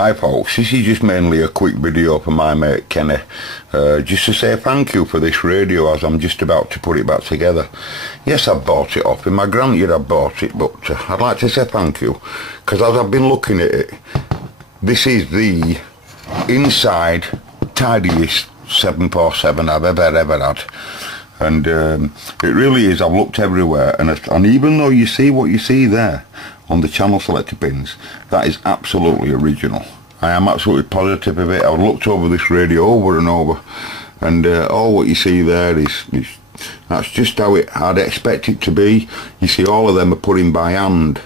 Hi folks, this is just mainly a quick video for my mate Kenny, just to say thank you for this radio as I'm just about to put it back together. Yes, I bought it off him, I grant you I bought it, but I'd like to say thank you, because as I've been looking at it, this is the inside tidiest 747 I've ever had. And it really is. I've looked everywhere, and even though you see what you see there on the channel selector pins, that is absolutely original. I am absolutely positive of it. I've looked over this radio over and over, and all what you see there is that's just how I'd expect it to be. You see, all of them are put in by hand,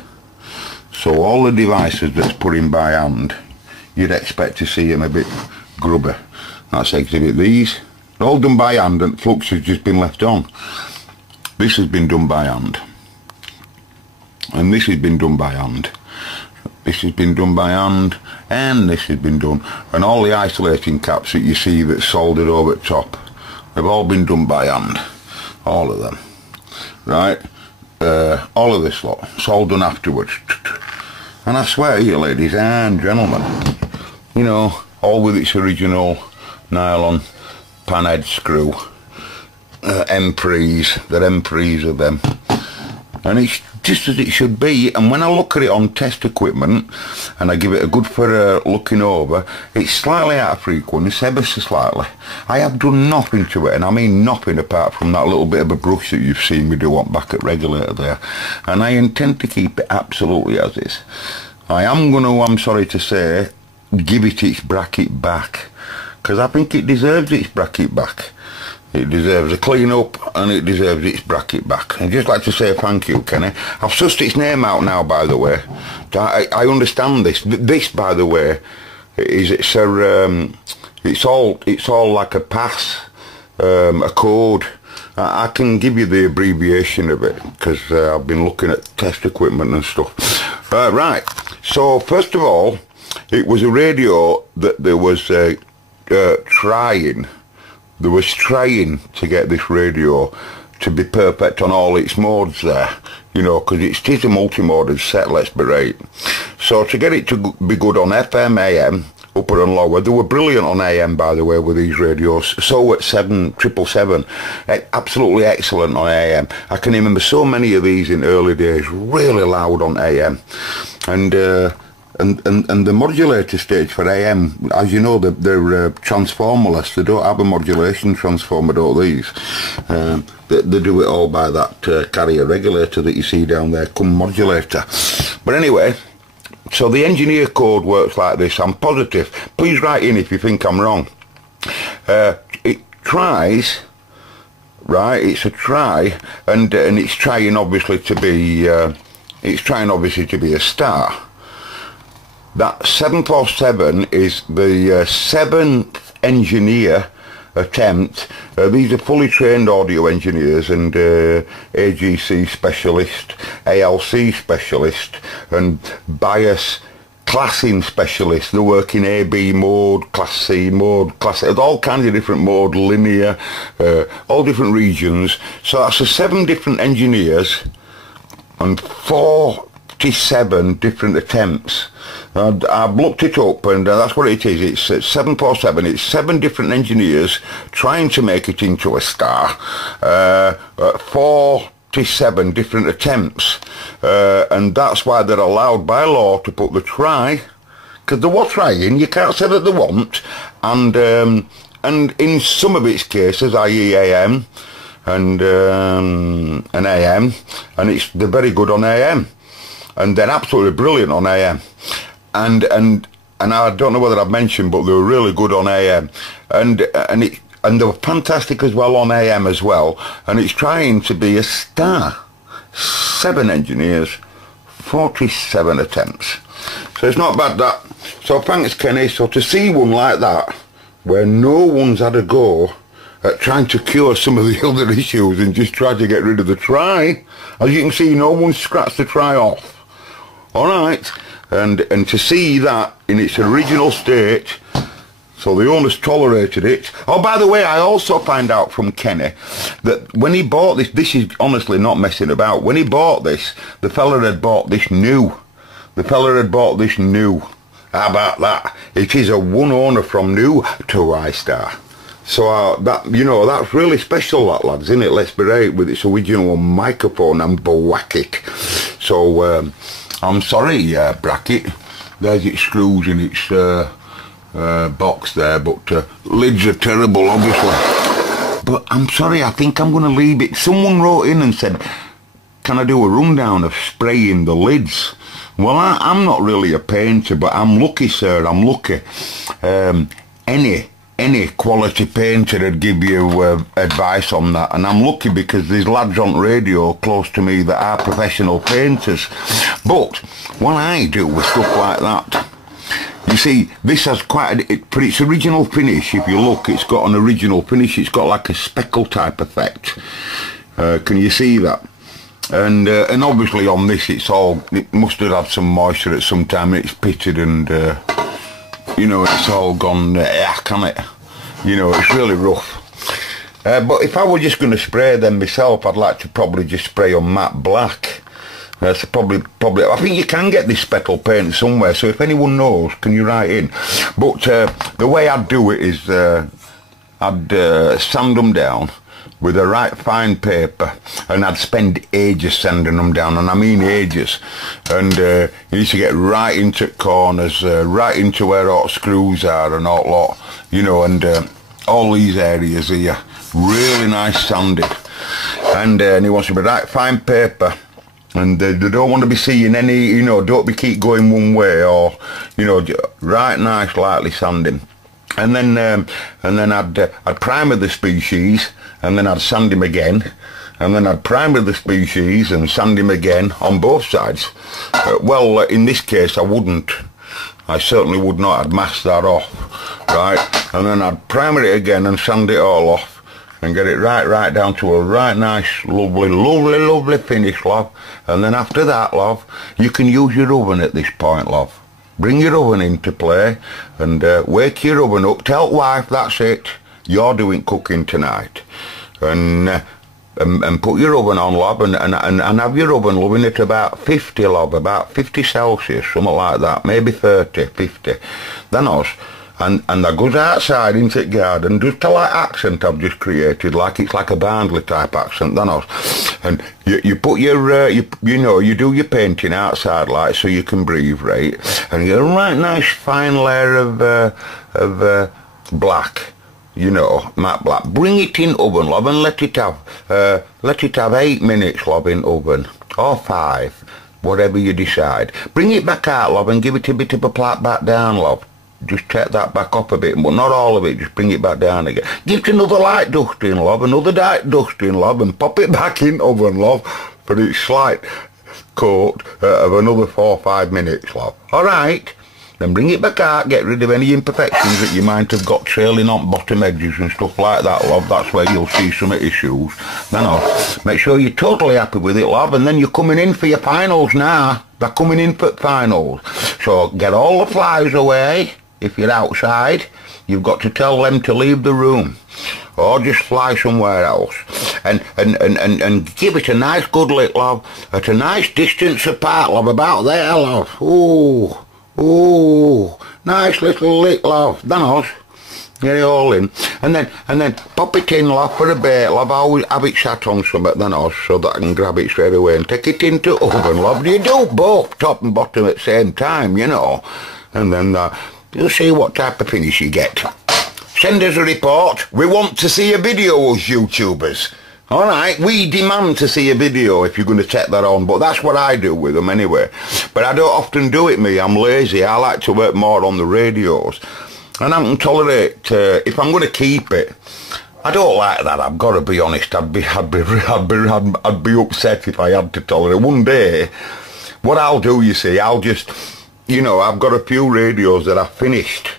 so all the devices that's put in by hand, you'd expect to see them a bit grubber. That's exhibit these. All done by hand, and flux has just been left on. This has been done by hand, and this has been done by hand. This has been done by hand, and this has been done. And all the isolating caps that you see that's soldered over the top, they've all been done by hand. All of them. Right? All of this lot. It's all done afterwards. And I swear to you, ladies and gentlemen, you know, all with its original nylon pan head screw, emprees, they're emprees of them, and it's just as it should be. And when I look at it on test equipment and I give it a good for looking over, it's slightly out of frequency, ever so slightly. I have done nothing to it, and I mean nothing apart from that little bit of a brush that you've seen me do on back at regulator there, and I intend to keep it absolutely as is. I am going to, I'm sorry to say, give it its bracket back, because I think it deserves its bracket back. It deserves a clean up, and it deserves its bracket back. I'd just like to say thank you, Kenny. I've sussed its name out now, by the way. I understand this. This, by the way, it's all like a pass, a code. I can give you the abbreviation of it, because I've been looking at test equipment and stuff. Right. So first of all, it was a radio that there was trying to get this radio to be perfect on all its modes there, you know, because it is a multi-moded set, let's be right. So to get it to be good on FM, AM, upper and lower, they were brilliant on AM, by the way, with these radios. So at 777, absolutely excellent on AM. I can remember so many of these in early days, really loud on AM. And the modulator stage for AM, as you know, they're transformerless. They don't have a modulation transformer, don't these? They do it all by that carrier regulator that you see down there, come modulator. But anyway, so the engineer code works like this. I'm positive. Please write in if you think I'm wrong. It tries, right? It's a try, and it's trying obviously to be. It's trying obviously to be a star. That 747 is the 7th engineer attempt. These are fully trained audio engineers and AGC specialist, ALC specialist, and bias classing specialist. They work in AB mode, Class C mode, Class A, all kinds of different mode, linear, all different regions. So that's 7 different engineers and 47 different attempts. I've looked it up, and that's what it is. It's 747. It's 7 different engineers trying to make it into a star. 47 different attempts, and that's why they're allowed by law to put the try, because they were trying. You can't say that they won't. And in some of its cases, i.e. AM and AM, and they're very good on AM, and they're absolutely brilliant on AM. And I don't know whether I've mentioned, but they were really good on AM, and they were fantastic as well on AM as well. And it's trying to be a star. 7 engineers, 47 attempts. So it's not bad, that. So thanks, Kenny. So to see one like that, where no one's had a go at trying to cure some of the other issues and just try to get rid of the try, as you can see, no one's scratched the try off. All right. And to see that in its original state, so the owners tolerated it. Oh, by the way, I also find out from Kenny that when he bought this is honestly not messing about, when he bought this, the fella had bought this new. The fella had bought this new. How about that? It is a one owner from new to iStar. So that, you know, that's really special, that, lads, isn't it? Let's be right, with its original microphone and bracket. So I'm sorry, bracket. There's its screws in its box there, but lids are terrible, obviously. But I'm sorry, I think I'm going to leave it. Someone wrote in and said, can I do a rundown of spraying the lids? Well, I'm not really a painter, but I'm lucky, sir, I'm lucky. Any quality painter would give you advice on that, and I'm lucky because there's lads on radio close to me that are professional painters. But what I do with stuff like that, you see, this has for its original finish, if you look, it's got an original finish, it's got like a speckle type effect. Can you see that? And obviously on this, it must have had some moisture at some time, it's pitted and you know, it's all gone can it? You know, it's really rough. But if I were just going to spray them myself, I'd like to probably just spray on matte black. That's probably. I think you can get this speckle paint somewhere. So if anyone knows, can you write in? But the way I'd do it is I'd sand them down with a right fine paper, and I'd spend ages sanding them down, and I mean ages. And you need to get right into corners, right into where all screws are and all lot, you know, and all these areas here, really nice sanded. And he wants to be right fine paper, and they don't want to be seeing any, you know, don't be keep going one way, or, you know, right nice lightly sanding. And then I'd primer the species, and then I'd sand him again, and then I'd primer the species and sand him again on both sides. Well, in this case I wouldn't. I certainly would not. I'd mask that off, right? And then I'd primer it again and sand it all off and get it right down to a right nice, lovely finish, love. And then after that, love, you can use your oven at this point, love. Bring your oven into play and wake your oven up. Tell wife, that's it. You're doing cooking tonight. And put your oven on, love, and have your oven, loving it about 50, love, about 50 Celsius, something like that, maybe 30, 50. Then us, and that goes outside into the garden, just a light accent I've just created, like it's like a Barnsley type accent, then us. And you put your, you know, you do your painting outside, like, so you can breathe, right? And you get a right nice fine layer of black. You know, matte black. Bring it in oven, love, and let it have 8 minutes, love, in oven, or 5, whatever you decide. Bring it back out, love, and give it a bit of a plait back down, love. Just take that back up a bit, but not all of it, just bring it back down again. Give it another light dusting, love, another light dusting, love, and pop it back in oven, love, for its slight coat of another 4 or 5 minutes, love. Alright? Then bring it back out, get rid of any imperfections that you might have got trailing on bottom edges and stuff like that, love. That's where you'll see some issues. Then make sure you're totally happy with it, love, and then you're coming in for your finals now. They're coming in for finals. So get all the flies away. If you're outside, you've got to tell them to leave the room, or just fly somewhere else, and give it a nice good lick, love, at a nice distance apart, love, about there, love. Ooh, nice little lick, love. Then us, get it all in, and then pop it in, love, for a bit, love. I always have it sat on something, then us, so that I can grab it straight away and take it into oven, love. You do both top and bottom at the same time, you know, and then you'll see what type of finish you get. Send us a report. We want to see a video, us YouTubers. Alright, we demand to see a video if you're going to take that on, but that's what I do with them anyway. But I don't often do it, me. I'm lazy. I like to work more on the radios. And I can tolerate, if I'm going to keep it, I don't like that, I've got to be honest. I'd be upset if I had to tolerate. One day, what I'll do, you see, I'll just, you know, I've got a few radios that I've finished.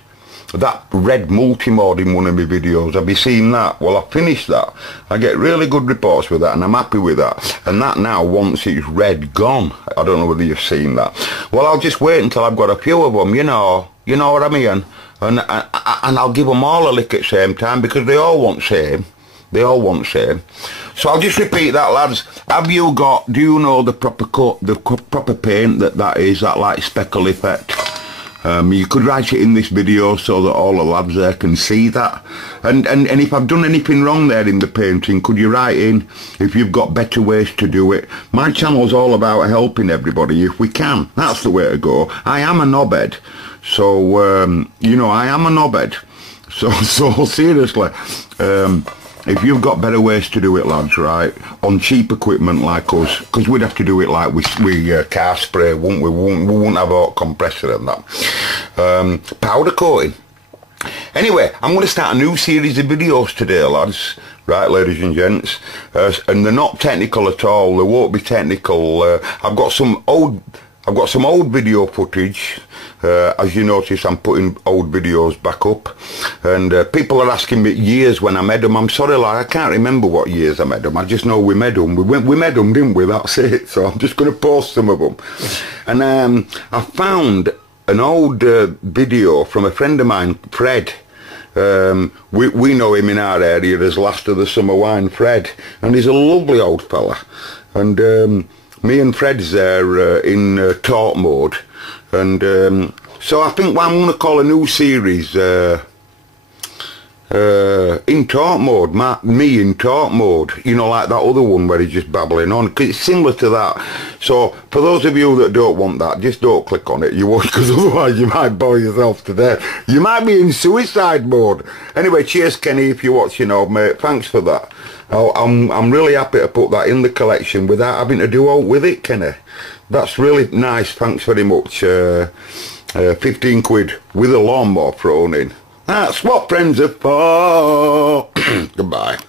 That red multi-mode in one of my videos, have you seen that? Well, I finished that. I get really good reports with that, and I'm happy with that. And that now, once it's red, gone. I don't know whether you've seen that. Well, I'll just wait until I've got a few of them, you know what I mean? And I'll give them all a lick at the same time, because they all want same. They all want same. So I'll just repeat that, lads. Have you got, do you know the proper coat, the proper paint that is, that like speckle effect? You could write it in this video so that all the lads there can see that. And if I've done anything wrong there in the painting, could you write in if you've got better ways to do it? My channel's all about helping everybody if we can. That's the way to go. I am a knobhead. So, you know, I am a knobhead. So seriously, if you've got better ways to do it, lads, right, on cheap equipment like us, because we'd have to do it like with car spray, wouldn't we? We wouldn't have a compressor and that. Powder coating. Anyway, I'm going to start a new series of videos today, lads. Right, ladies and gents. And they're not technical at all. They won't be technical. I've got some old video footage. As you notice, I'm putting old videos back up, and people are asking me years when I made them. I'm sorry, like, I can't remember what years I made them. I just know we made them. We made them, didn't we? That's it. So I'm just going to post some of them. And I found an old video from a friend of mine, Fred. We know him in our area as Last of the Summer Wine, Fred, and he's a lovely old fella. And me and Fred's there in talk mode. And so I think what I'm going to call a new series, in talk mode, me in talk mode, you know, like that other one where he's just babbling on, because it's similar to that. So for those of you that don't want that, just don't click on it, you won't, because otherwise you might bore yourself to death. You might be in suicide mode. Anyway, cheers Kenny if you're watching, old mate, thanks for that. I'm really happy to put that in the collection without having to do out with it, Kenny. That's really nice, thanks very much. 15 quid with a lawnmower thrown in. That's what friends are for. Goodbye.